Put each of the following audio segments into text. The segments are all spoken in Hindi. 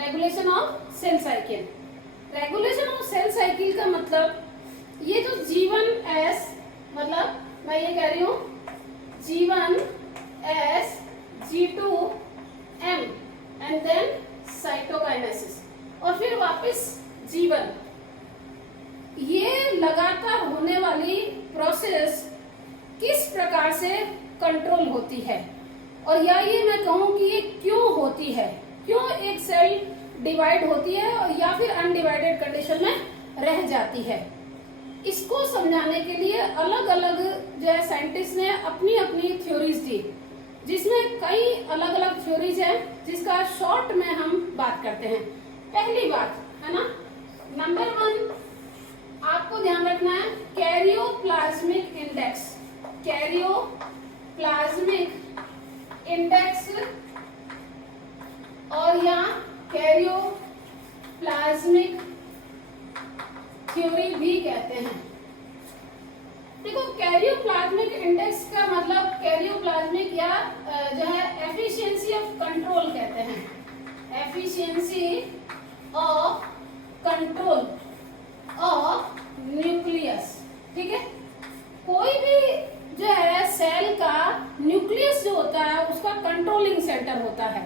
Regulation of cell cycle. Regulation of cell cycle का मतलब ये जो G1S, मतलब मैं ये कह रही हूँ G1S G2M and then cytokinesis और फिर वापस G1, ये लगातार होने वाली प्रोसेस किस प्रकार से कंट्रोल होती है, और या ये मैं कहूँ कि ये क्यों होती है, क्यों एक सेल डिवाइड होती है और या फिर अनडिवाइडेड कंडीशन में रह जाती है। इसको समझाने के लिए अलग अलग जो है साइंटिस्ट ने अपनी अपनी थ्योरीज दी, जिसमें कई अलग अलग थ्योरीज हैं जिसका शॉर्ट में हम बात करते हैं। पहली बात है ना, नंबर 1 आपको ध्यान रखना है कैरियोप्लाज्मिक इंडेक्स। कैरियोप्लाज्मिक इंडेक्स और या कैरियोप्लाज्मिक थ्योरी भी कहते हैं। देखो कैरियोप्लाज्मिक इंडेक्स का मतलब कैरियोप्लाज्मिक या जो है एफिशिएंसी ऑफ कंट्रोल कहते हैं, efficiency of control of nucleus. ठीक है, कोई भी जो है सेल का न्यूक्लियस जो होता है उसका कंट्रोलिंग सेंटर होता है।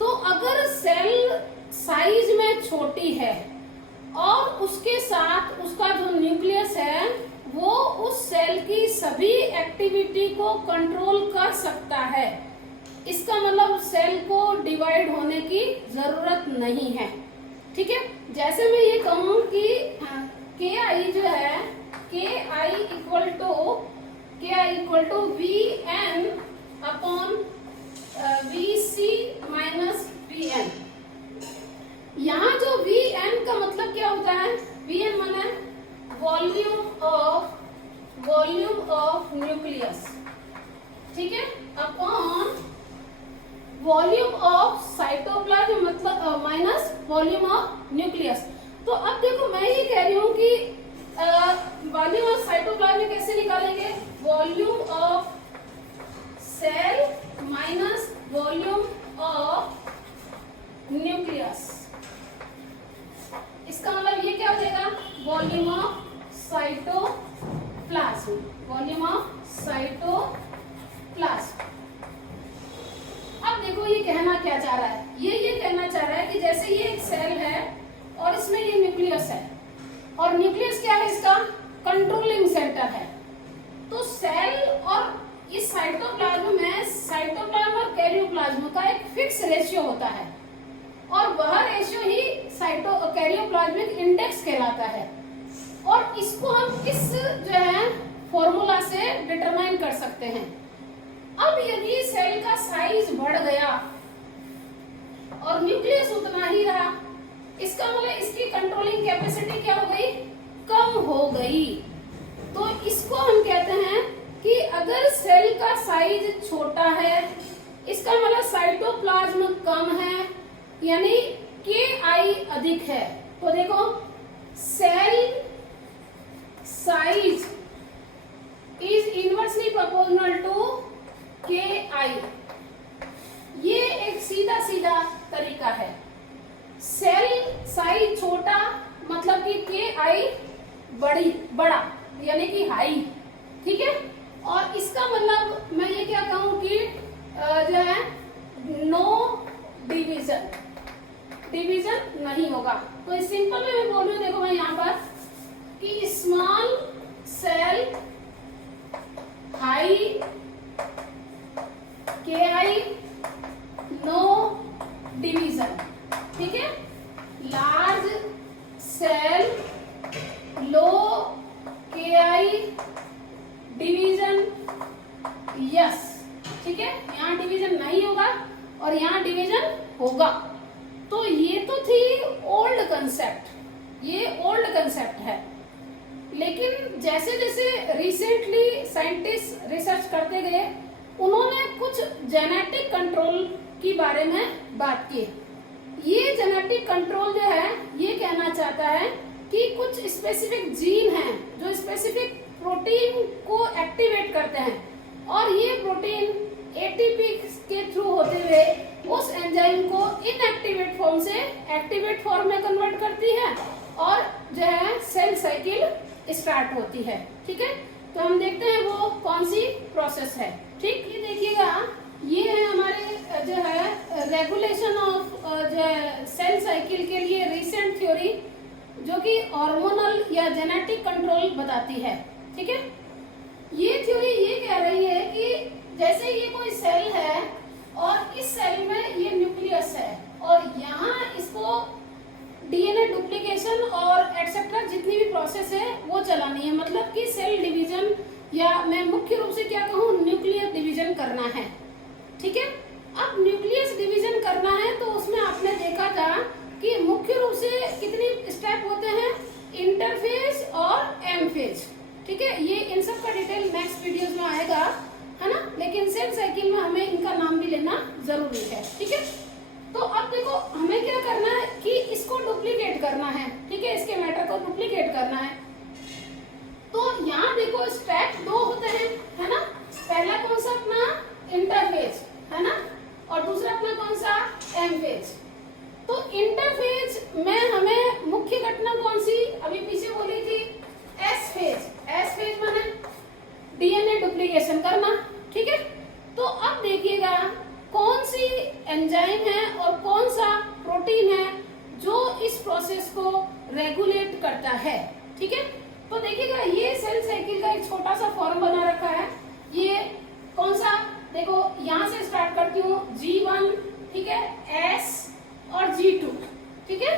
तो अगर सेल साइज में छोटी है और उसके साथ उसका जो न्यूक्लियस है वो उस सेल की सभी एक्टिविटी को कंट्रोल कर सकता है, इसका मतलब सेल को डिवाइड होने की जरूरत नहीं है। ठीक है, जैसे मैं ये कहूँ कि KI जो है KI equal to VN upon VC minus VN। यहाँ जो VN का मतलब क्या होता है, VN माने वॉल्यूम ऑफ न्यूक्लियस, ठीक है, अपॉन वॉल्यूम ऑफ साइटोप्लाज्म मतलब माइनस वॉल्यूम ऑफ न्यूक्लियस। तो अब देखो मैं ये कह रही हूँ कि वॉल्यूम ऑफ साइटोप्लाज्म कैसे निकालेंगे, volume of cell minus volume of nucleus. इसका मतलब ये क्या हो जाएगा, volume of cytoplasm, volume of cytoplasm. अब देखो ये कहना क्या चाह रहा है, ये कहना चाह रहा है कि जैसे ये एक सेल है और इसमें ये न्यूक्लियस है, और न्यूक्लियस क्या है, इसका कंट्रोलिंग सेंटर है। तो सेल और इस साइटोप्लाज्म में साइटोप्लाज्म और कैरियोप्लाज्म का एक फिक्स रेशियो होता है, और वह रेशियो ही कैरियोप्लाज्मिक इंडेक्स कहलाता है। और इसको हम किस जो है फॉर्मूला से डिटरमाइन कर सकते हैं। अब यदि सेल का साइज बढ़ गया और न्यूक्लियस उतना ही रहा, इसका मतलब इसकी कंट्रोलिंग कैपेसिटी क्या हो गई, कम हो गई। तो इसको हम कहते हैं कि अगर सेल का साइज छोटा है, इसका मतलब साइटोप्लाज्म कम है, यानी KI अधिक है। तो देखो cell size is inversely proportional to KI। ये एक सीधा सीधा तरीका है। सेल साइज छोटा मतलब कि KI बड़ा यानी कि हाई, ठीक है। और इसका मतलब मैं ये क्या कहूँ कि जो है नो डिवीजन नहीं होगा। तो सिंपल में मैं बोल रही हूँ, देखो मैं यहाँ पर कि small cell high KI no division, ठीक है। Large cell low KI division yes, ठीक है। यहाँ डिवीजन नहीं होगा और यहाँ डिवीजन होगा। तो ये तो थी ओल्ड कंसेप्ट, ये ओल्ड कंसेप्ट है। लेकिन जैसे जैसे रिसेंटली साइंटिस्ट रिसर्च करते गए, उन्होंने कुछ जेनेटिक कंट्रोल की बारे में बात की। ये जेनेटिक कंट्रोल जो है ये कहना चाहता है कि कुछ स्पेसिफिक जीन हैं जो स्पेसिफिक प्रोटीन को एक्टिवेट करते हैं, और ये प्रोटीन एटीपी के थ्रू होते हुए उस एंजाइम को इनएक्टिवेट फॉर्म से एक्टिवेट फॉर्म में कन्वर्ट करती है और जो है सेल साइकिल स्टार्ट होती है। ठीक है, तो हम देखते हैं वो कौन सी प्रोसेस है। ठीक, ये देखिएगा, ये है हमारे जो है रेगुलेशन ऑफ जो है सेल साइकिल के लिए रिसेंट थ्योरी, जो कि हार्मोनल या जेनेटिक कंट्रोल बताती है। ठीक है, ये थ्योरी ये कह रही है कि जैसे ये कोई सेल है और इस सेल में ये न्यूक्लियस है और यहाँ इसको डीएनए डुप्लीकेशन और एक्सेट्रा जितनी भी प्रोसेस है वो चलानी है, मतलब कि सेल डिवीजन या मैं मुख्य रूप से क्या कहूँ, न्यूक्लियर डिवीजन करना है। ठीक है, अब न्यूक्लियस डिवीजन करना है तो उसमें आपने देखा था कि मुख्य रूप से कितनी स्टेप होते हैं, इंटरफेज और एम फेज। ठीक है, ये इन सब का डिटेल नेक्स्ट वीडियोस में आएगा, है ना, लेकिन सेल साइकिल में हमें इनका नाम भी लेना जरूरी है। ठीक है, तो अब देखो हमें क्या करना है कि इसको डुप्लीकेट करना है। ठीक है, इसके मैटर को डुप्लीकेट करना है। तो यहाँ देखो स्टेप 2 होते हैं, है ना, पहला कौन सा अपना इंटरफेज, है ना, और दूसरा अपना कौन सा एम फेज। तो इंटरफेज में हमें मुख्य घटना कौन सी अभी पीछे बोली थी, एस फेज। एस फेज माने डीएनए डुप्लीकेशन करना। ठीक है, तो अब देखिएगा कौन सी एंजाइम है और कौन सा प्रोटीन है जो इस प्रोसेस को रेगुलेट करता है। ठीक है, तो देखिएगा ये सेल साइकिल का एक छोटा सा फॉर्म बना रखा है। ये कौन सा, देखो यहाँ से स्टार्ट करती हूँ, G1, ठीक है, S और G2। ठीक है,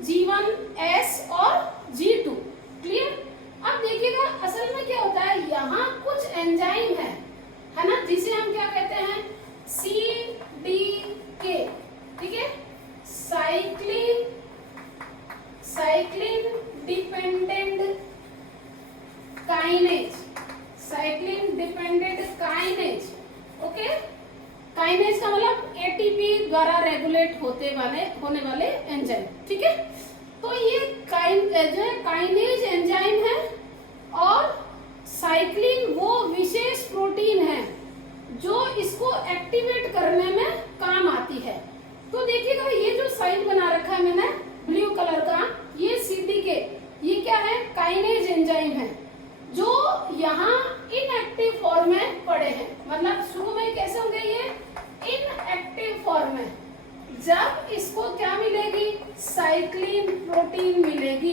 G1, S और G2, क्लियर। अब देखिएगा असल में क्या होता है, यहाँ कुछ एंजाइम है ना, जिसे हम क्या कहते हैं, CDK। ठीक है, cyclin dependent kinase, cyclin dependent kinase. Okay, kinase का मतलब एटीपी द्वारा रेगुलेट होने वाले एंजाइम। ठीक है, तो ये काइनेज एंजाइम है और साइक्लिन वो विशेष प्रोटीन है जो इसको एक्टिवेट करने में काम आती है। तो देखिएगा ये जो साइन बना रखा है मैंने ब्लू कलर का, ये CDK, ये क्या है, काइनेज एंजाइम है जो यहाँ इनएक्टिव फॉर्म में पड़े हैं। मतलब शुरू में कैसे होंगे, ये इनएक्टिव फॉर्म में। जब इसको क्या मिलेगी, साइक्लिन प्रोटीन मिलेगी।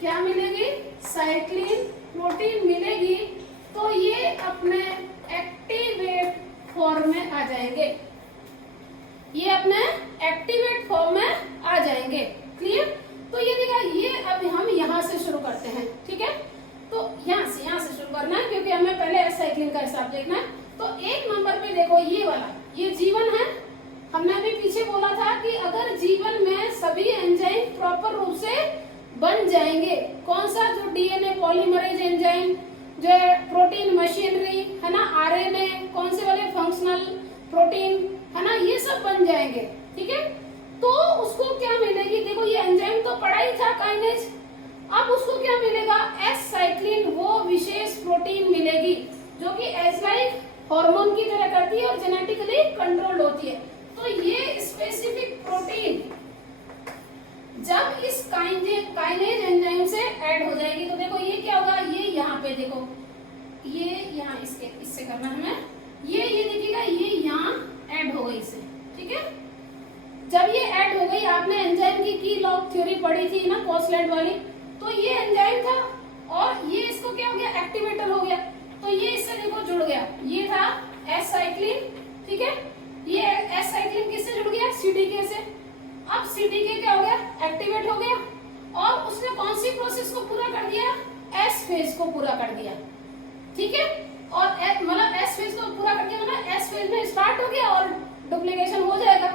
क्या मिलेगी, साइक्लिन प्रोटीन मिलेगी, तो ये अपने एक्टिवेट फॉर्म में आ जाएंगे। ये अपने एक्टिवेट फॉर्म में आ जाएंगे, क्लियर। तो ये देखा, ये अब हम यहाँ से शुरू करते हैं। ठीक है, तो यहाँ से शुरू करना है क्योंकि हमें पहले एस साइक्लिन का हिसाब देखना है। तो 1 नंबर पे देखो ये वाला, ये G1 है। हमने अभी पीछे बोला था कि अगर G1 में सभी एंजाइम प्रॉपर रूप से बन जाएंगे, कौन सा, जो डीएनए पॉलीमरेज एंजाइम, जो है प्रोटीन मशीनरी, है ना, आरएनए, कौन से वाले फंक्शनल प्रोटीन, है ना, ये सब बन जाएंगे। ठीक है, तो उसको क्या मिलेगी, देखो ये एंजाइम तो पड़ा ही था काइनेज, अब उसको क्या मिलेगा, एस साइक्लिन, वो विशेष प्रोटीन मिलेगी जो कि एज लाइक हार्मोन की तरह करती है और जेनेटिकली कंट्रोल्ड होती है। तो ये स्पेसिफिक प्रोटीन जब इस काइनेज एंजाइम से ऐड हो जाएगी तो देखो ये क्या होगा, ये यहाँ पे देखो, ये यहाँ इससे करना हमें, ये देखिएगा, ये यहाँ ऐड हो गई इससे। ठीक है, जब ये ऐड हो गई, आपने एंजाइम की लॉग थ्योरी पढ़ी थी ना, कोसलेट वाली, तो ये एंजाइम था और ये इसको क्या हो गया, एक्टिवेटर हो गया। तो ये इससे देखो जुड़ गया, ये था एस साइक्लिन। ठीक है, ये एस साइक्लिन किससे जुड़ गया, CDK से। अब CDK क्या हो गया, एक्टिवेट हो गया और उसने कौन सी प्रोसेस को पूरा कर दिया, एस फेज को पूरा कर दिया। ठीक है, और मतलब एस फेज को पूरा कर दिया, मतलब एस फेज में स्टार्ट हो गया और डुप्लीकेशन हो जाएगा।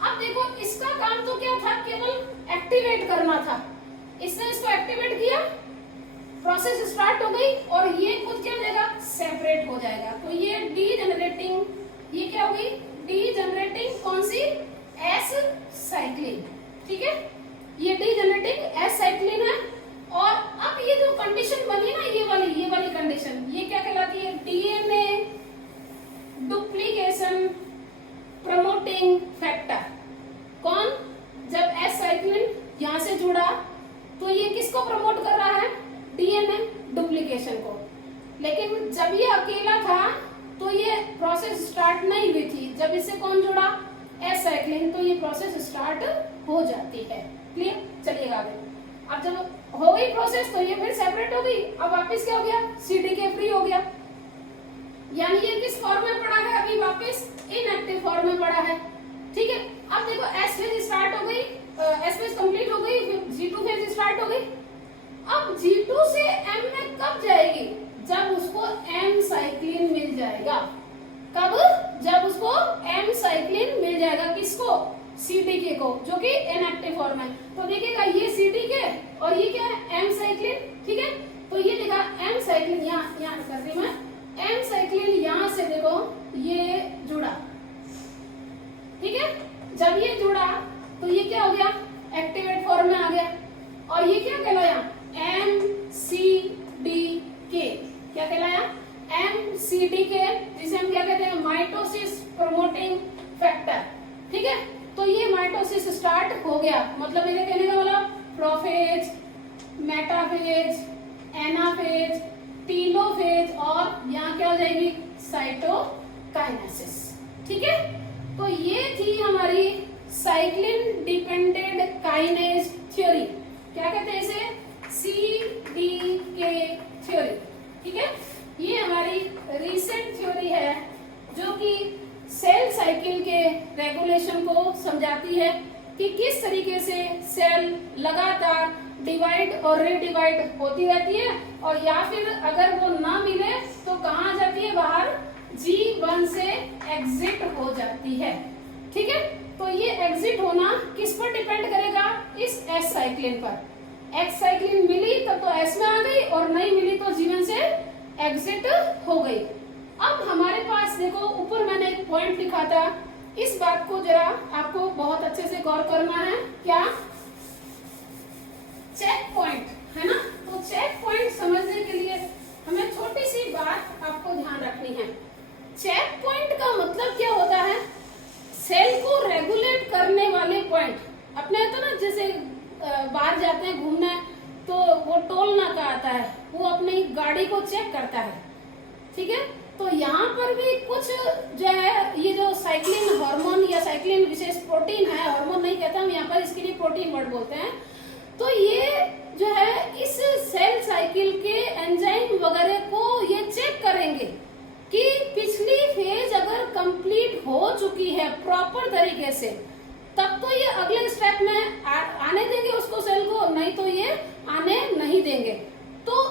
अब देखो इसका काम तो क्या था, केवल एक्टिवेट करना था। इसने इसको एक्टिवेट किया, प्रोसेस स्टार्ट हो गई और ये खुद क्या हो जाएगा, सेपरेट हो जाएगा। तो ये डीजेनरेटिंग, ये क्या हुई, डीजेनरेटिंग कौन सी, एस साइक्लिन। ठीक है, ये डीजेनरेटिंग एस साइक्लिन है। और अब ये जो कंडीशन बनी ना, ये वाली कंडीशन, ये क्या कहलाती है, डुप्लीकेशन प्रमोटिंग फैक्टर। कौन? जब एस साइक्लिन यहां से जुड़ा तो ये किसको प्रमोट कर रहा है? डीएनए डुप्लीकेशन को। लेकिन जब ये अकेला था तो ये प्रोसेस स्टार्ट नहीं हुई थी। जब इससे कौन जुड़ा? एस साइक्लिन, तो ये प्रोसेस स्टार्ट हो जाती है। क्लियर? चलिएगा आगे। अब जब हो गई प्रोसेस तो ये फिर सेपरेट हो गई। अब वापस क्या हो गया? सीडीके फ्री हो गया। यानी ये किस फॉर्म में पड़ा है? अभी वापस इनएक्टिव फॉर्म में पड़ा है। ठीक है। अब देखो एस फेज स्टार्ट हो गई, एस फेज कंप्लीट हो गई, फिर G2 फेज स्टार्ट हो गई। अब G2 से M में कब जाएगी? जब उसको M साइक्लिन मिल जाएगा। कब? जब उसको M साइक्लिन मिल जाएगा। किसको? CDK को, जो कि इनएक्टिव फॉर्म है। तो देखिएगा ये CDK और ये क्या है? M cyclin. ठीक है। तो ये देखा M साइक्लिन, यहाँ कर रही मैं, M साइक्लिन यहां से देखो ये जुड़ा। ठीक है। जब ये जुड़ा तो ये क्या हो गया? एक्टिवेट फॉर्म में आ गया। और ये क्या कहलाया? MCDK। क्या कहलाया? MCDK, जिसे हम क्या कहते हैं? Mitosis promoting factor. ठीक है। तो ये माइटोसिस स्टार्ट हो गया। मतलब मेरे कहने का मतलब प्रोफेज, मेटाफेज, एनाफेज, टीलोफेज और यहाँ क्या हो जाएगी? साइटोकाइनेसिस। ठीक है। तो ये थी हमारी साइक्लिन डिपेंडेंट काइनेज थ्योरी। क्या कहते हैं इसे? CDK theory. ठीक है। ये हमारी रिसेंट थ्योरी है जो कि सेल साइकिल के रेगुलेशन को समझाती है कि किस तरीके से सेल लगातार डिवाइड और रीडिवाइड होती रहती है, और या फिर अगर वो ना मिले तो कहाँ आ जाती है? बाहर G1 से एग्जिट हो जाती है। ठीक है। तो ये एग्जिट होना किस पर डिपेंड करेगा? इस एस साइक्लिन पर। एक्स साइक्लिन मिली तब तो एस में आ गई, और नहीं मिली तो G1 से एग्जिट हो गई। अब हमारे पास देखो ऊपर मैंने एक पॉइंट लिखा था, इस बात को जरा आपको बहुत अच्छे से गौर करना है। क्या? चेक पॉइंट, है ना? तो चेक पॉइंट समझने के लिए हमें छोटी सी बात आपको ध्यान रखनी है। चेक पॉइंट का मतलब क्या होता है? सेल को रेगुलेट करने वाले पॉइंट। अपने तो ना जैसे बाहर जाते हैं घूमने तो वो टोल नाका आता है, वो अपनी गाड़ी को चेक करता है। ठीक है। तो यहाँ पर भी कुछ जो है, ये जो साइक्लिन हार्मोन या साइक्लिन विशेष प्रोटीन है, हार्मोन नहीं कहते हम यहाँ पर, इसके लिए प्रोटीन वर्ड बोलते हैं। तो ये जो है इस सेल साइकिल के एंजाइम वगैरह को ये चेक करेंगे कि पिछली फेज अगर कंप्लीट हो चुकी है प्रॉपर तरीके से, तब तो ये अगले स्टेप में आने देंगे उसको, सेल को, नहीं तो ये आने नहीं देंगे। तो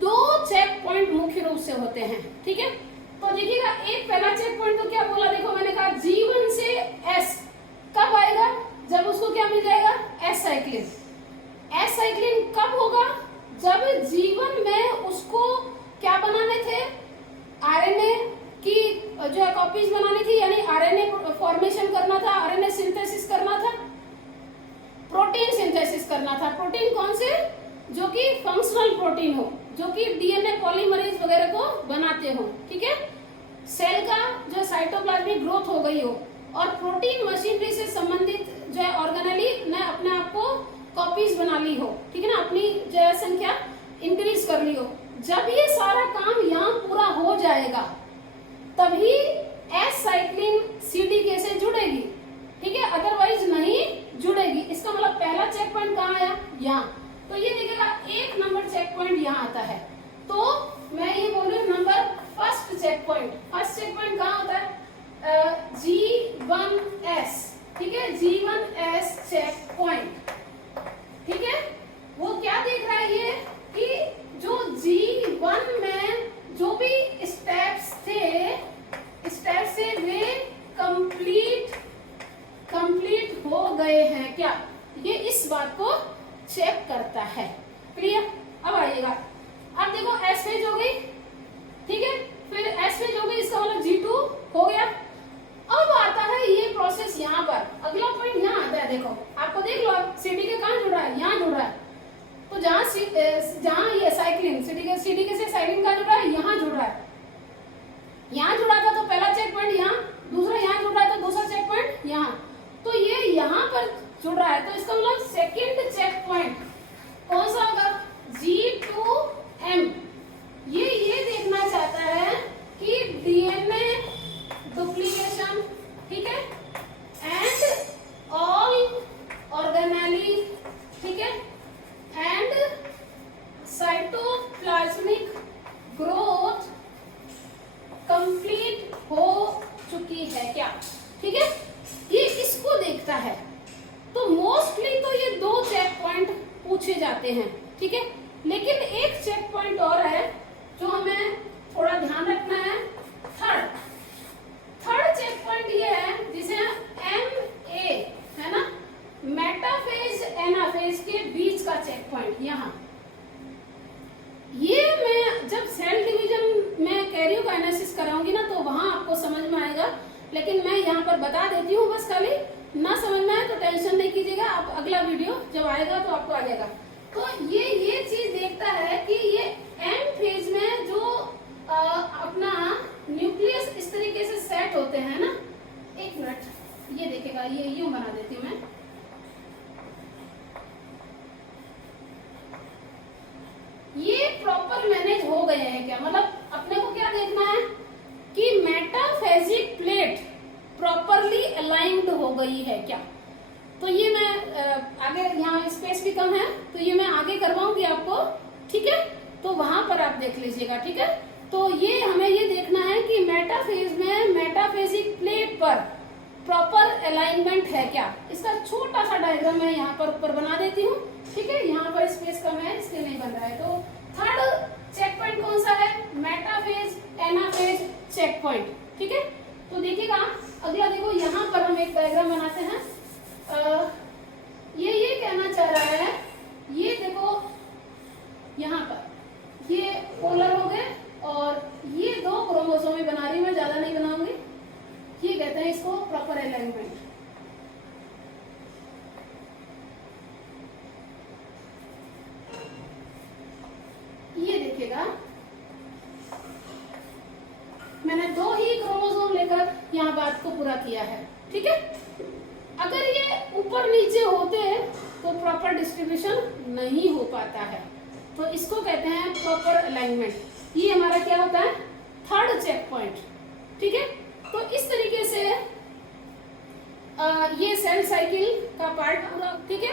दो चेक पॉइंट मुख्य रूप से होते हैं। ठीक है। तो देखिएगा एक पहला चेक पॉइंट तो क्या बोला? देखो मैंने कहा G1 से S कब आएगा? जब उसको क्या मिल जाएगा? S cyclin. एस साइक्लिन कब होगा? जब G1 में उसको क्या बनाने थे? आरएनए की जो है कॉपीज बनानी थी, यानी आरएनए फॉर्मेशन करना था, आरएनए सिंथेसिस करना था, प्रोटीन सिंथेसिस करना था। प्रोटीन कौन से? जो कि फंक्शनल प्रोटीन हो, जो कि डीएनए पॉलीमरेज वगैरह को बनाते हो। ठीक है। सेल का जो साइटोप्लाज्मिक ग्रोथ हो गई हो, और प्रोटीन मशीनरी से संबंधित जो है ऑर्गेनेली ने अपने आप को कॉपीज बना ली हो। ठीक है ना, अपनी जो है संख्या इंक्रीज कर ली हो। जब ये सारा काम यहाँ पूरा हो जाएगा तभी एस साइक्लिन CDK से जुड़ेगी। ठीक है। अदरवाइज नहीं जुड़ेगी। इसका मतलब पहला चेक पॉइंट कहाँ आया? यहाँ। तो ये देखिएगा एक नंबर चेक पॉइंट यहाँ आता है। तो मैं ये बोल रही हूँ number first check point. First check point कहाँ होता है? G1S। ठीक है। G1S check point. ठीक है। वो क्या देख रहा है ये कि जो G1 में जो भी स्टेप्स थे, स्टेप्स से वे कंप्लीट हो गए हैं क्या, ये इस बात को चेक करता है। क्लियर? अब आइएगा, अब देखो एस फेज हो गई। ठीक है। फिर एस फेज हो गई, इसका मतलब G2 हो गया। अब आता है ये प्रोसेस यहाँ पर, अगला पॉइंट यहाँ आता है। देखो आपको देख लो, CDK कहाँ जुड़ा है? यहाँ जुड़ा है। तो जहाँ ये साइक्लिन CDK से साइक्लिन कहाँ जुड़ा है? यहाँ जुड़ा है। यहाँ जुड़ा था तो पहला चेक पॉइंट यहाँ, दूसरा यहाँ जुड़ रहा है तो दूसरा चेक पॉइंट यहाँ, तो ये यहाँ पर जुड़ रहा है, तो इसका मतलब सेकंड चेक पॉइंट कौन सा होगा? G2M। ये देखना चाहता है कि डीएनए डुप्लीकेशन, ठीक है, एंड ऑल ऑर्गेनेली, ठीक है, एंड साइटोप्लाज्मिक ग्रोथ कंप्लीट हो चुकी है क्या, ठीक है, ये इसको देखता है। तो मोस्टली तो ये 2 चेक पॉइंट पूछे जाते हैं, ठीक है, लेकिन एक चेक पॉइंट और है जो हमें थोड़ा ध्यान रखना है। थर्ड चेक पॉइंट ये है जिसे MA है ना, मेटाफेज एनाफेज के बीच का चेक पॉइंट। यहाँ ये मैं जब सेल डिवीजन में कैरियोकाइनेसिस कराऊंगी ना तो वहां आपको समझ में आएगा, लेकिन मैं यहाँ पर बता देती हूँ बस, खाली ना समझ में आए तो टेंशन नहीं कीजिएगा, आप अगला वीडियो जब आएगा तो आपको आ जाएगा। तो ये चीज देखता है कि ये एम फेज में जो अपना न्यूक्लियस इस तरीके से सेट होते हैं ना, एक मिनट ये देखेगा, ये यूं बना देती हूँ मैं, ये प्रॉपर मैनेज हो गए हैं क्या, मतलब अपने को क्या देखना है कि मेटाफेजिक प्लेट प्रॉपरली अलाइंड हो गई है क्या। तो ये मैं आगे, यहाँ स्पेस भी कम है तो ये मैं आगे करवाऊंगी आपको, ठीक है, तो वहां पर आप देख लीजिएगा, ठीक है। तो ये हमें ये देखना है कि मेटाफेज में मेटाफेजिक प्लेट पर प्रॉपर अलाइनमेंट है क्या। इसका छोटा सा डायग्राम मैं यहाँ पर ऊपर बना देती हूँ, ठीक है, यहाँ पर स्पेस कम है इसलिए नहीं बन रहा है। तो थर्ड चेक पॉइंट कौन सा है? मेटाफेज एनाफेज चेक पॉइंट, ठीक है। तो देखिएगा अगला, देखो यहाँ पर हम एक डायग्राम बनाते हैं। ये कहना चाह रहा है, ये देखो यहाँ पर ये पोलर हो गए और ये 2 क्रोमोसोम बना रही, मैं ज्यादा नहीं बनाऊंगी। ये कहते हैं इसको प्रॉपर अलाइनमेंट। ये देखिएगा मैंने 2 ही क्रोमोसोम लेकर यहाँ बात को पूरा किया है, ठीक है। अगर ये ऊपर नीचे होते तो प्रॉपर डिस्ट्रीब्यूशन नहीं हो पाता है, तो इसको कहते हैं प्रॉपर अलाइनमेंट। ये हमारा क्या होता है? थर्ड चेक पॉइंट, ठीक है। तो इस तरीके से ये सेल साइकिल का पार्ट पूरा, ठीक है।